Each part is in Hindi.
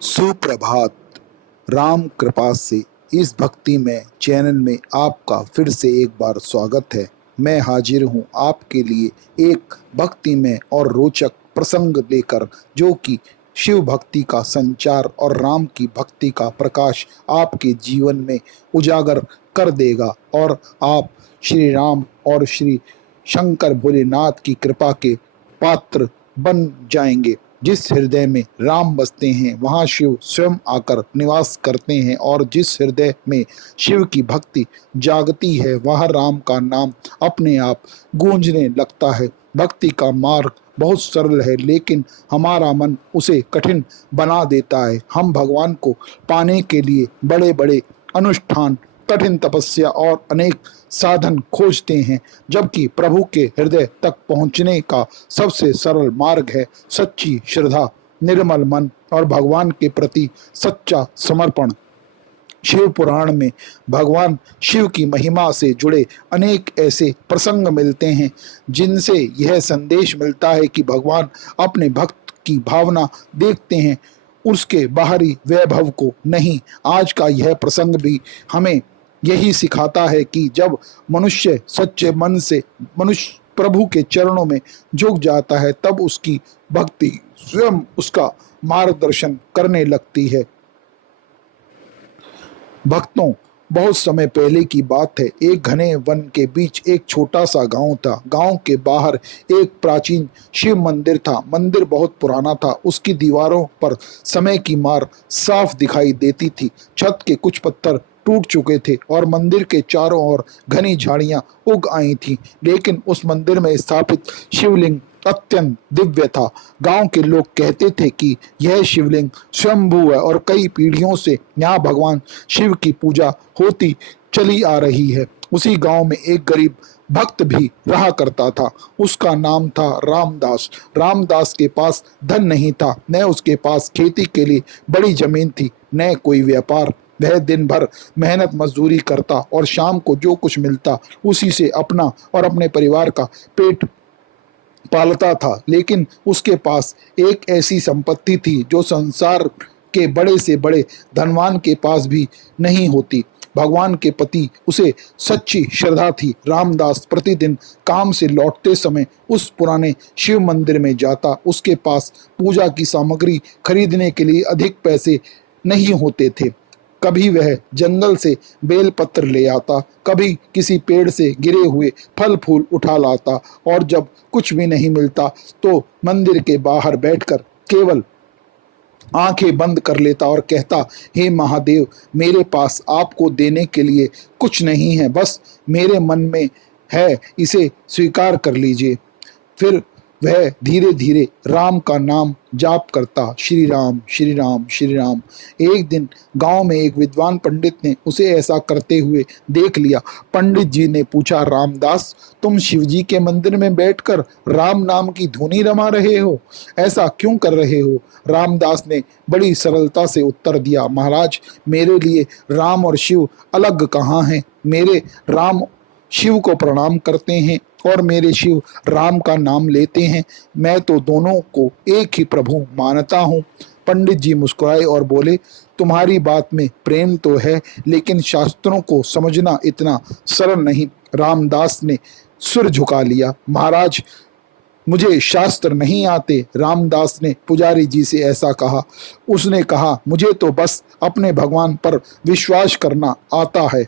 सुप्रभात। राम कृपा से इस भक्ति में चैनल में आपका फिर से एक बार स्वागत है। मैं हाजिर हूँ आपके लिए एक भक्ति में और रोचक प्रसंग लेकर, जो कि शिव भक्ति का संचार और राम की भक्ति का प्रकाश आपके जीवन में उजागर कर देगा और आप श्री राम और श्री शंकर भोलेनाथ की कृपा के पात्र बन जाएंगे। जिस हृदय में राम बसते हैं वहाँ शिव स्वयं आकर निवास करते हैं, और जिस हृदय में शिव की भक्ति जागती है वह राम का नाम अपने आप गूंजने लगता है। भक्ति का मार्ग बहुत सरल है, लेकिन हमारा मन उसे कठिन बना देता है। हम भगवान को पाने के लिए बड़े बड़े अनुष्ठान, कठिन तपस्या और अनेक साधन खोजते हैं, जबकि प्रभु के हृदय तक पहुंचने का सबसे सरल मार्ग है सच्ची श्रद्धा, निर्मल मन और भगवान के प्रति सच्चा समर्पण। शिव पुराण में भगवान शिव की महिमा से जुड़े अनेक ऐसे प्रसंग मिलते हैं जिनसे यह संदेश मिलता है कि भगवान अपने भक्त की भावना देखते हैं, उसके बाहरी वैभव को नहीं। आज का यह प्रसंग भी हमें यही सिखाता है कि जब मनुष्य सच्चे मन से मनुष्य प्रभु के चरणों में झुक जाता है, तब उसकी भक्ति स्वयं उसका मार्गदर्शन करने लगती है। भक्तों, बहुत समय पहले की बात है। एक घने वन के बीच एक छोटा सा गांव था। गांव के बाहर एक प्राचीन शिव मंदिर था। मंदिर बहुत पुराना था। उसकी दीवारों पर समय की मार साफ दिखाई देती थी। छत के कुछ पत्थर टूट चुके थे और मंदिर के चारों ओर घनी झाड़ियां उग आई थीं, लेकिन उस मंदिर में स्थापित शिवलिंग अत्यंत दिव्य था। गांव के लोग कहते थे कि यह शिवलिंग स्वयंभू है और कई पीढ़ियों से यहाँ भगवान शिव की पूजा होती चली आ रही है। उसी गांव में एक गरीब भक्त भी रहा करता था। उसका नाम था रामदास। रामदास के पास धन नहीं था, न उसके पास खेती के लिए बड़ी जमीन थी, न कोई व्यापार। वह दिन भर मेहनत मजदूरी करता और शाम को जो कुछ मिलता उसी से अपना और अपने परिवार का पेट पालता था। लेकिन उसके पास एक ऐसी संपत्ति थी जो संसार के बड़े से बड़े धनवान के पास भी नहीं होती। भगवान के प्रति उसे सच्ची श्रद्धा थी। रामदास प्रतिदिन काम से लौटते समय उस पुराने शिव मंदिर में जाता। उसके पास पूजा की सामग्री खरीदने के लिए अधिक पैसे नहीं होते थे। कभी वह जंगल से बेलपत्र ले आता, कभी किसी पेड़ से गिरे हुए फल फूल उठा लाता, और जब कुछ भी नहीं मिलता तो मंदिर के बाहर बैठकर केवल आंखें बंद कर लेता और कहता, हे महादेव, मेरे पास आपको देने के लिए कुछ नहीं है, बस मेरे मन में है, इसे स्वीकार कर लीजिए। फिर वह धीरे धीरे राम का नाम जाप करता, श्री राम श्री राम श्री राम। एक दिन गांव में एक विद्वान पंडित ने उसे ऐसा करते हुए देख लिया। पंडित जी ने पूछा, रामदास, तुम शिवजी के मंदिर में बैठकर राम नाम की धुनी रमा रहे हो, ऐसा क्यों कर रहे हो? रामदास ने बड़ी सरलता से उत्तर दिया, महाराज, मेरे लिए राम और शिव अलग कहाँ हैं? मेरे राम शिव को प्रणाम करते हैं और मेरे शिव राम का नाम लेते हैं। मैं तो दोनों को एक ही प्रभु मानता हूँ। पंडित जी मुस्कुराए और बोले, तुम्हारी बात में प्रेम तो है, लेकिन शास्त्रों को समझना इतना सरल नहीं। रामदास ने सिर झुका लिया, महाराज, मुझे शास्त्र नहीं आते। रामदास ने पुजारी जी से ऐसा कहा। उसने कहा, मुझे तो बस अपने भगवान पर विश्वास करना आता है।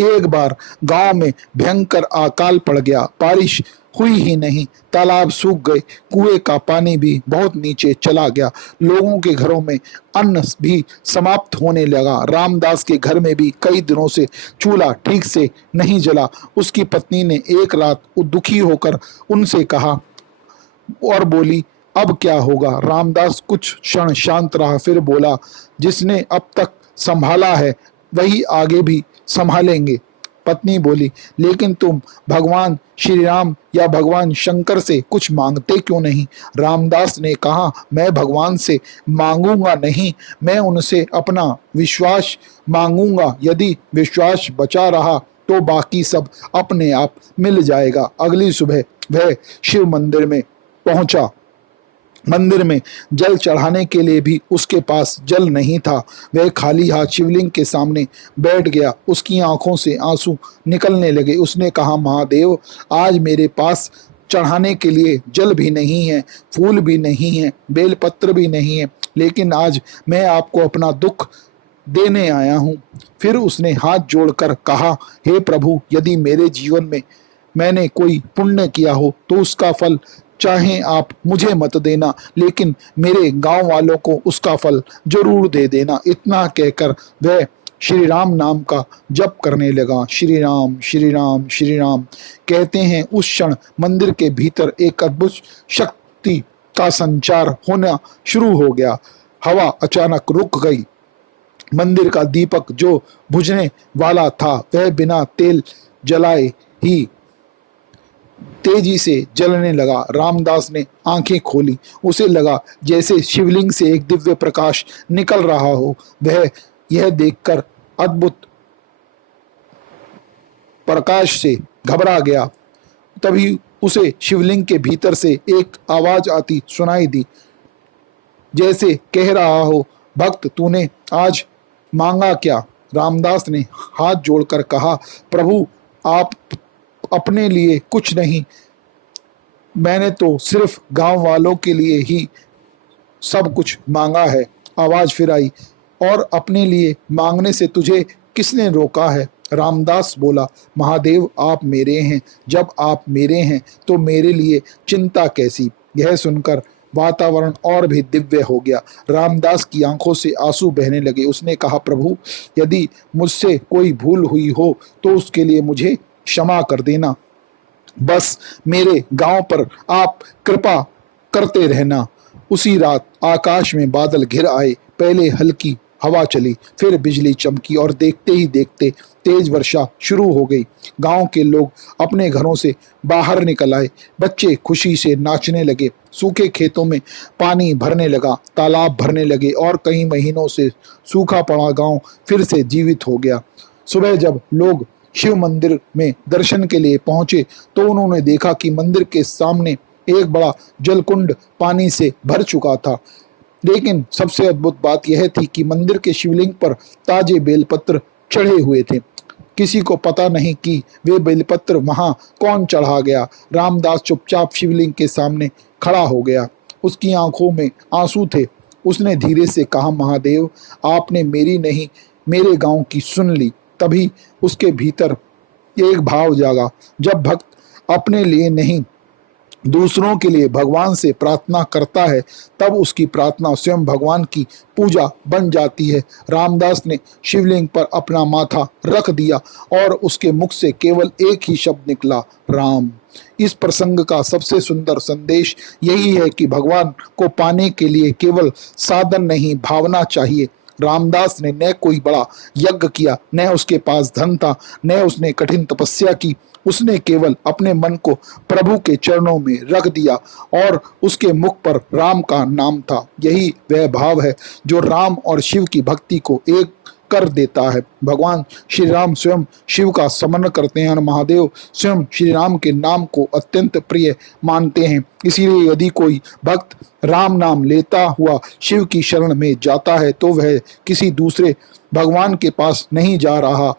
एक बार गांव में भयंकर अकाल पड़ गया। बारिश हुई ही नहीं, तालाब सूख गए, कुएं का पानी भी बहुत नीचे चला गया। लोगों के घरों में अन्न भी समाप्त होने लगा। रामदास के घर में भी कई दिनों से चूल्हा ठीक से नहीं जला। उसकी पत्नी ने एक रात दुखी होकर उनसे कहा और बोली, अब क्या होगा? रामदास कुछ क्षण शांत रहा, फिर बोला, जिसने अब तक संभाला है वही आगे भी संभालेंगे। पत्नी बोली, लेकिन तुम भगवान श्री राम या भगवान शंकर से कुछ मांगते क्यों नहीं? रामदास ने कहा, मैं भगवान से मांगूंगा नहीं, मैं उनसे अपना विश्वास मांगूंगा। यदि विश्वास बचा रहा तो बाकी सब अपने आप मिल जाएगा। अगली सुबह वह शिव मंदिर में पहुंचा मंदिर में जल चढ़ाने के लिए भी उसके पास जल नहीं था। वह खाली हाथ शिवलिंग के सामने बैठ गया। उसकी आंखों से आंसू निकलने लगे। उसने कहा, महादेव, आज मेरे पास चढ़ाने के लिए जल भी नहीं है, फूल भी नहीं है, बेलपत्र भी नहीं है, लेकिन आज मैं आपको अपना दुख देने आया हूँ। फिर उसने हाथ जोड़कर कहा, हे प्रभु, यदि मेरे जीवन में मैंने कोई पुण्य किया हो तो उसका फल चाहे आप मुझे मत देना, लेकिन मेरे गांव वालों को उसका फल जरूर दे देना। इतना कहकर वह श्री राम नाम का जप करने लगा। श्री राम श्री राम श्री राम कहते हैं उस क्षण मंदिर के भीतर एक अद्भुत शक्ति का संचार होना शुरू हो गया। हवा अचानक रुक गई। मंदिर का दीपक जो बुझने वाला था वह बिना तेल जलाए ही तेजी से जलने लगा। रामदास ने आंखें खोली। उसे लगा जैसे शिवलिंग से एक दिव्य प्रकाश निकल रहा हो। वह यह देखकर अद्भुत प्रकाश से घबरा गया। तभी उसे शिवलिंग के भीतर से एक आवाज आती सुनाई दी, जैसे कह रहा हो, भक्त, तूने आज मांगा क्या? रामदास ने हाथ जोड़कर कहा, प्रभु, आप अपने लिए कुछ नहीं, मैंने तो सिर्फ गांव वालों के लिए ही सब कुछ मांगा है। आवाज फिर आई, और अपने लिए मांगने से तुझे किसने रोका है? रामदास बोला, महादेव, आप मेरे हैं। जब आप मेरे हैं तो मेरे लिए चिंता कैसी? यह सुनकर वातावरण और भी दिव्य हो गया। रामदास की आंखों से आंसू बहने लगे। उसने कहा, प्रभु, यदि मुझसे कोई भूल हुई हो तो उसके लिए मुझे क्षमा कर देना। बस मेरे गांव पर आप कृपा करते रहना। उसी रात आकाश में बादल घिर आए। पहले हल्की हवा चली, फिर बिजली चमकी और देखते ही देखते तेज वर्षा शुरू हो गई। गांव के लोग अपने घरों से बाहर निकल आए। बच्चे खुशी से नाचने लगे। सूखे खेतों में पानी भरने लगा, तालाब भरने लगे और कई महीनों से सूखा पड़ा गांव फिर से जीवित हो गया। सुबह जब लोग शिव मंदिर में दर्शन के लिए पहुंचे तो उन्होंने देखा कि मंदिर के सामने एक बड़ा जलकुंड पानी से भर चुका था। लेकिन सबसे अद्भुत बात यह थी कि मंदिर के शिवलिंग पर ताजे बेलपत्र चढ़े हुए थे। किसी को पता नहीं कि वे बेलपत्र वहां कौन चढ़ा गया। रामदास चुपचाप शिवलिंग के सामने खड़ा हो गया। उसकी आंखों में आंसू थे। उसने धीरे से कहा, महादेव, आपने मेरी नहीं, मेरे गांव की सुन ली। तभी उसके भीतर एक भाव जागा। जब भक्त अपने लिए नहीं, दूसरों के लिए भगवान से प्रार्थना करता है, तब उसकी प्रार्थना स्वयं भगवान की पूजा बन जाती है। रामदास ने शिवलिंग पर अपना माथा रख दिया और उसके मुख से केवल एक ही शब्द निकला, राम। इस प्रसंग का सबसे सुंदर संदेश यही है कि भगवान को पाने के लिए केवल साधन नहीं, भावना चाहिए। रामदास ने न कोई बड़ा यज्ञ किया, न उसके पास धन था, न उसने कठिन तपस्या की। उसने केवल अपने मन को प्रभु के चरणों में रख दिया और उसके मुख पर राम का नाम था। यही वह भाव है जो राम और शिव की भक्ति को एक कर देता है। भगवान श्री राम स्वयं शिव का समन करते हैं और महादेव स्वयं श्री राम के नाम को अत्यंत प्रिय मानते हैं। इसीलिए यदि कोई भक्त राम नाम लेता हुआ शिव की शरण में जाता है तो वह किसी दूसरे भगवान के पास नहीं जा रहा,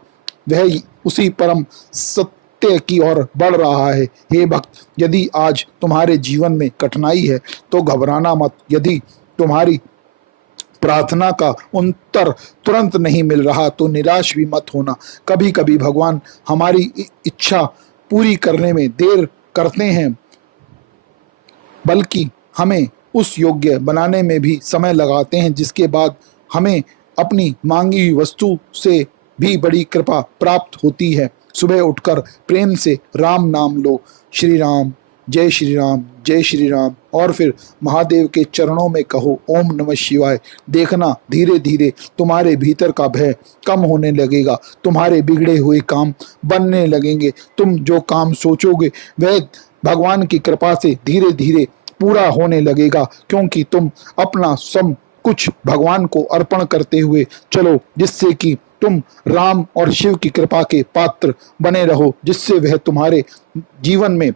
वह उसी परम सत्य की ओर बढ़ रहा है। हे भक्त, यदि आज तुम्हारे जीवन में कठिनाई है तो घबराना मत। यदि तुम्हारी प्रार्थना का उत्तर तुरंत नहीं मिल रहा तो निराश भी मत होना। कभी कभी भगवान हमारी इच्छा पूरी करने में देर करते हैं, बल्कि हमें उस योग्य बनाने में भी समय लगाते हैं, जिसके बाद हमें अपनी मांगी हुई वस्तु से भी बड़ी कृपा प्राप्त होती है। सुबह उठकर प्रेम से राम नाम लो, श्री राम, जय श्री राम, जय श्री राम, और फिर महादेव के चरणों में कहो, ओम नमः शिवाय। देखना धीरे धीरे तुम्हारे भीतर का भय कम होने लगेगा। तुम्हारे बिगड़े हुए काम बनने लगेंगे। तुम जो काम सोचोगे वह भगवान की कृपा से धीरे धीरे पूरा होने लगेगा, क्योंकि तुम अपना सब कुछ भगवान को अर्पण करते हुए चलो, जिससे कि तुम राम और शिव की कृपा के पात्र बने रहो, जिससे वह तुम्हारे जीवन में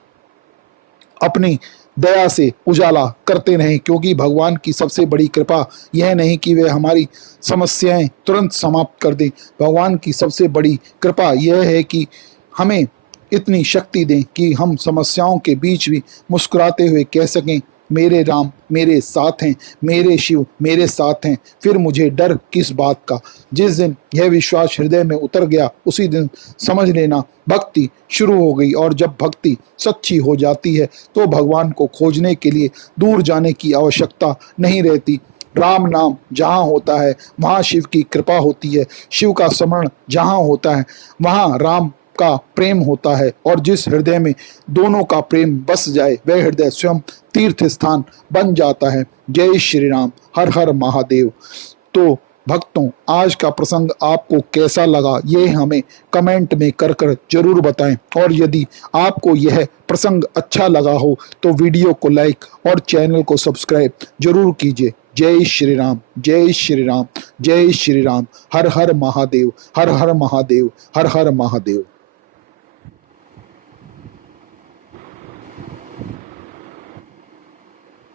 अपनी दया से उजाला करते रहें, क्योंकि भगवान की सबसे बड़ी कृपा यह नहीं कि वे हमारी समस्याएं तुरंत समाप्त कर दें। भगवान की सबसे बड़ी कृपा यह है कि हमें इतनी शक्ति दें कि हम समस्याओं के बीच भी मुस्कुराते हुए कह सकें, मेरे राम मेरे साथ हैं, मेरे शिव मेरे साथ हैं, फिर मुझे डर किस बात का। जिस दिन यह विश्वास हृदय में उतर गया, उसी दिन समझ लेना भक्ति शुरू हो गई। और जब भक्ति सच्ची हो जाती है तो भगवान को खोजने के लिए दूर जाने की आवश्यकता नहीं रहती। राम नाम जहाँ होता है वहाँ शिव की कृपा होती है, शिव का स्मरण जहाँ होता है वहाँ राम का प्रेम होता है, और जिस हृदय में दोनों का प्रेम बस जाए वह हृदय स्वयं तीर्थ स्थान बन जाता है। जय श्री राम, हर हर महादेव। तो भक्तों, आज का प्रसंग आपको कैसा लगा ये हमें कमेंट में कर कर जरूर बताएं, और यदि आपको यह प्रसंग अच्छा लगा हो तो वीडियो को लाइक और चैनल को सब्सक्राइब जरूर कीजिए। जय श्री राम, जय श्री राम, जय श्री राम, हर हर महादेव, हर हर महादेव, हर हर महादेव।